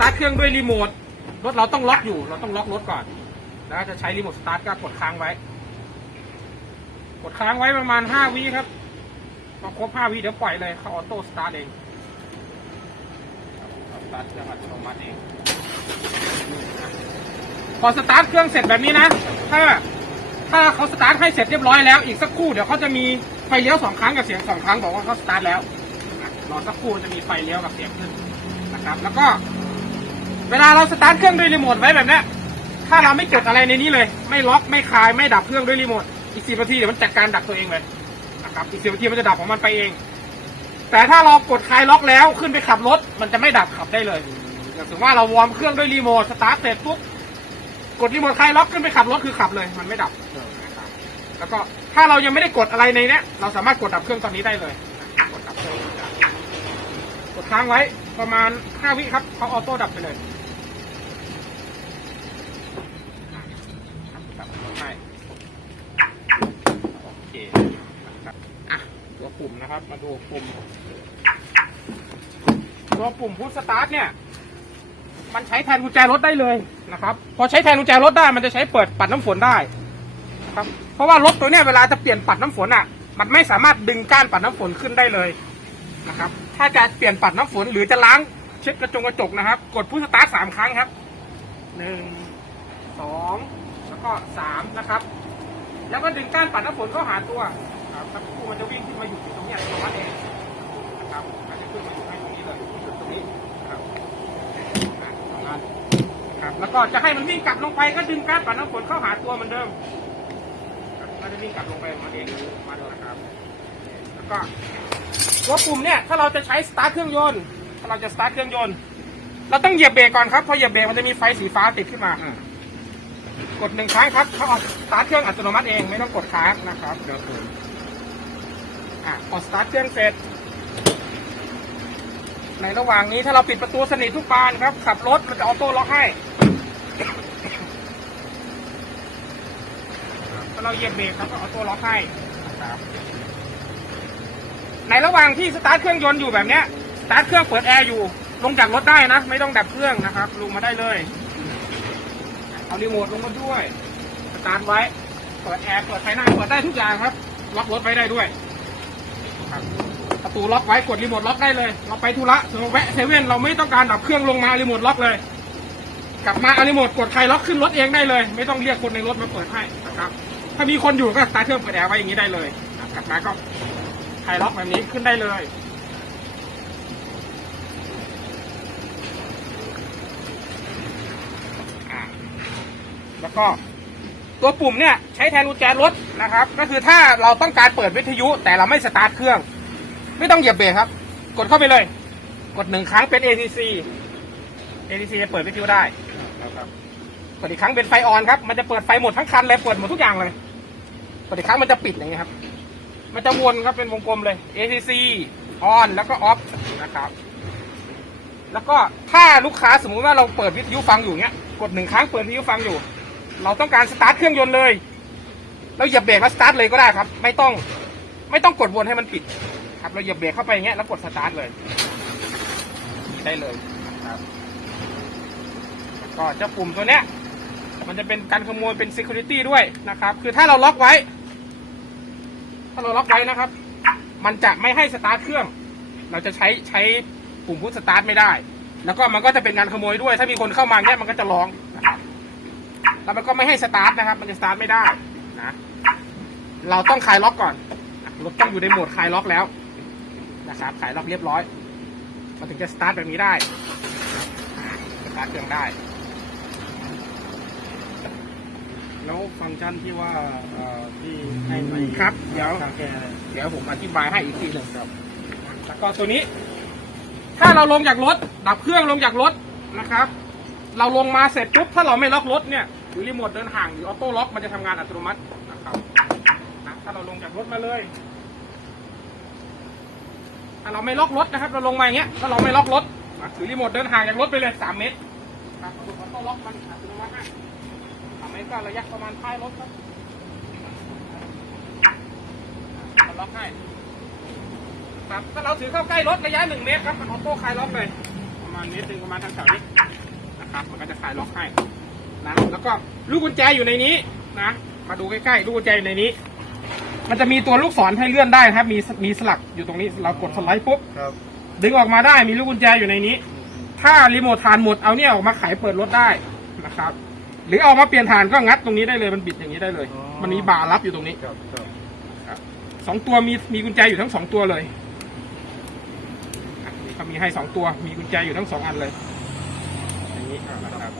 ตาร์ทเครื่องด้วยรีโมทรถเราต้องล็อกอยู่ เราต้องล็อกรถก่อนแล้วจะใช้รีโมทสตาร์ทก็กดค้างไว้ กดค้างไว้ประมาณห้าวิครับพอครบห้าวิเดี๋ยวปล่อยเลยเขาออโต้สตาร์ทเองครับสตาร์ทเครื่องอัตโนมัติเองพอสตาร์ทเครื่องเสร็จแบบนี้นะ ถ้าถ้าเขาสตาร์ทให้เสร็จเรียบร้อยแล้ว อีกสักครู่เดี๋ยวเขาจะมีไฟเลี้ยวสองครั้งกับเสียงสองครั้งบอกว่าเขาสตาร์ทแล้วรอสักครู่จะมีไฟเลี้ยวกับเสียงขึ้นนะครับ แล้วก็ เวลาเราสตาร์ทเครื่องด้วยรีโมทไว้แบบเนี้ยถ้าเราไม่กดอะไรในนี้เลย ไม่ล็อกไม่คลายไม่ดับเครื่องด้วยรีโมทอีกสิบนาทีเดี๋ยวมันจัดการดับตัวเองเลยนะครับอีกสิบนาทีมันจะดับของมันไปเอง แต่ถ้าเรากดคลายล็อกแล้วขึ้นไปขับรถ มันจะไม่ดับขับได้เลยอย่างว่าเราวอร์มเครื่องด้วยรีโมทสตาร์ทเสร็จปุ๊บกดรีโมทคลายล็อกขึ้นไปขับรถคือขับเลย มันไม่ดับแล้วก็ถ้าเรายังไม่ได้กดอะไรในนี้เราสามารถกดดับเครื่องตอนนี้ได้เลย กดดับเครื่องกดค้างไว้ประมาณห้าวิครับเขาออโต้ดับไปเลย ครับให้โอ เคอะตัวปุ่มนะครับ มาดูปุ่ม ตัวปุ่มพุชสตาร์ทเนี่ย มันใช้แทนกุญแจรถได้เลยนะครับ พอใช้แทนกุญแจรถได้ มันจะใช้เปิดปัดน้ำฝนได้นะครับ เพราะว่ารถตัวเนี้ยเวลาจะเปลี่ยนปัดน้ำฝนอะ มันไม่สามารถดึงก้านปัดน้ำฝนขึ้นได้เลยนะครับ ถ้าจะเปลี่ยนปัดน้ำฝนหรือจะล้างเช็ดกระจงกระจกนะครับ กดพุชสตาร์ทสามครั้งครับหนึ่งสองแล้วก็สามนะครับ แล้วก็ดึงก้านปัดน้ำฝนเข้าหาตัวครับสักครู่มันจะวิ่งขึ้นมาอยู่ตรงเนี้ยตรงนั้นเองนะครับมันจะขึ้นมาอยู่ให้ตรงนี้เลยจุดตรงนี้ครับตรงนั้นครับ แล้วก็จะให้มันวิ่งกลับลงไปก็ดึงก้านปัดน้ำฝนเข้าหาตัวเหมือนเดิมครับมันจะวิ่งกลับลงไปมันเองมาดูนะครับ แล้วก็ตัวปุ่มเนี่ยถ้าเราจะใช้สตาร์ทเครื่องยนต์ถ้าเราจะสตาร์ทเครื่องยนต์เราต้องเหยียบเบรกก่อนครับพอเหยียบเบรกมันจะมีไฟสีฟ้าติดขึ้นมา กดหนึ่งครั้งครับเขาออกสตาร์ทเครื่องอัตโนมัติเองไม่ต้องกดค้างนะครับเดี๋ยวผมอะพอสตาร์ทเครื่องเสร็จ ในระหว่างนี้ถ้าเราปิดประตูสนิททุกบานครับ ขับรถมันจะออโต้ล็อกให้ถ้าเราเหยียบเบรกครับก็ออโต้ล็อกให้นะครับในระหว่างที่สตาร์ทเครื่องยนต์อยู่แบบเนี้ยสตาร์ทเครื่องเปิดแอร์อยู่ลงจากรถได้นะ ไม่ต้องดับเครื่องนะครับลงมาได้เลย เอารีโมทลงมาด้วยสตาร์ทไว้ เปิดแอร์ เปิดไฟหน้า เปิดได้ทุกอย่างครับ ล็อกรถไว้ได้ด้วยครับประตูล็อกไว้ กดรีโมทล็อกได้เลย เราไปธุระสมมติแวะเซเว่น เราไม่ต้องการดับเครื่องลงมารีโมทล็อกเลย กลับมาเอารีโมทกดใครล็อกขึ้นรถเองได้เลย ไม่ต้องเรียกคนในรถมาเปิดให้นะครับ ถ้ามีคนอยู่ก็สตาร์ทเครื่องเปิดแอร์ไว้อย่างนี้ได้เลย กลับมาก็ใครล็อกแบบนี้ขึ้นได้เลย แล้วก็ตัวปุ่มเนี่ยใช้แทนกุญแจรถนะครับ ก็คือถ้าเราต้องการเปิดวิทยุ แต่เราไม่สตาร์ทเครื่อง ไม่ต้องเหยียบเบรกครับ กดเข้าไปเลย กดหนึ่งครั้งเป็น ATC ATC จะเปิดวิทยุได้กดอีกครั้งเป็นไฟออนครับ มันจะเปิดไฟหมดทั้งคันเลยเปิดหมดทุกอย่างเลยกดอีกครั้งมันจะปิดอย่างเงี้ยครับ มันจะวนครับเป็นวงกลมเลย ATC on แล้วก็ off นะครับ แล้วก็ถ้าลูกค้าสมมุติว่าเราเปิดวิทยุฟังอยู่เงี้ย กดหนึ่งครั้งเปิดวิทยุฟังอยู่ เราต้องการสตาร์ทเครื่องยนต์เลย เราเหยียบเบรกแล้วสตาร์ทเลยก็ได้ครับ ไม่ต้องไม่ต้องกดวนให้มันปิด ครับ เราเหยียบเบรกเข้าไปอย่างเงี้ยแล้วกดสตาร์ทเลย ได้เลยครับก็เจ้าปุ่มตัวเนี้ย มันจะเป็นการขโมยเป็น security ด้วยนะครับ คือถ้าเราล็อกไว้ ถ้าเราล็อกไว้นะครับ มันจะไม่ให้สตาร์ทเครื่อง เราจะใช้ใช้ปุ่มพุชสตาร์ทไม่ได้ แล้วก็มันก็จะเป็นการขโมยด้วย ถ้ามีคนเข้ามาเนี้ยมันก็จะร้อง แล้วมันก็ไม่ให้สตาร์ทนะครับ มันจะสตาร์ทไม่ได้นะเราต้องคลายล็อกก่อนรถต้องอยู่ในโหมดคลายล็อกแล้วนะครับคลายล็อกเรียบร้อยมันถึงจะสตาร์ทแบบนี้ได้สตาร์ทเครื่องได้ แล้วฟังก์ชันที่ว่าเอ่อที่ให้ไปครับเดี๋ยว ทางแกเดี๋ยวผมอธิบายให้อีกทีหนึ่งครับ แล้วก็ตัวนี้ ถ้าเราลงจากรถ ดับเครื่องลงจากรถนะครับ เราลงมาเสร็จปุ๊บถ้าเราไม่ล็อกรถเนี่ย หรือรีโมทเดินห่างหรือออโต้ล็อกมันจะทำงานอัตโนมัตินะครับนะถ้าเราลงจากรถมาเลยถ้าเราไม่ล็อกรถนะครับ เราลงมาอย่างเงี้ยถ้าเราไม่ล็อกรถถือรีโมทเดินห่างจากรถไปเลยสามเมตรครับกดออโต้ล็อกมันอัตโนมัติให้สามเมตรก็ระยะประมาณท้ายรถครับล็อกให้ครับถ้าเราถือเข้าใกล้รถระยะหนึ่งเมตรครับมันออโต้คลายล็อกเลย ประมาณเมตรหนึงประมาณทั้งแถวนี้นะครับมันก็จะคลายล็อกให้ นะแล้วก็ลูกกุญแจอยู่ในนี้นะมาดูใกล้ๆลูกกุญแจอยู่ในนี้ มันจะมีตัวลูกศรให้เลื่อนได้นะครับ มีมีสลักอยู่ตรงนี้เรากดสไลด์ปุ๊บครับ ดึงออกมาได้มีลูกกุญแจอยู่ในนี้ ถ้ารีโมทฐานหมดเอาเนี่ยออกมาไขเปิดรถได้นะครับ หรือเอามาเปลี่ยนฐานก็งัดตรงนี้ได้เลยมันบิดอย่างนี้ได้เลย อ๋อ มันมีบาร์รับอยู่ตรงนี้ครับครับครับสองตัวมีมีกุญแจอยู่ทั้งสองตัวเลยอะนี่เขามีให้สองตัวมีกุญแจอยู่ทั้งสองอันเลยอย่างนี้นะครับ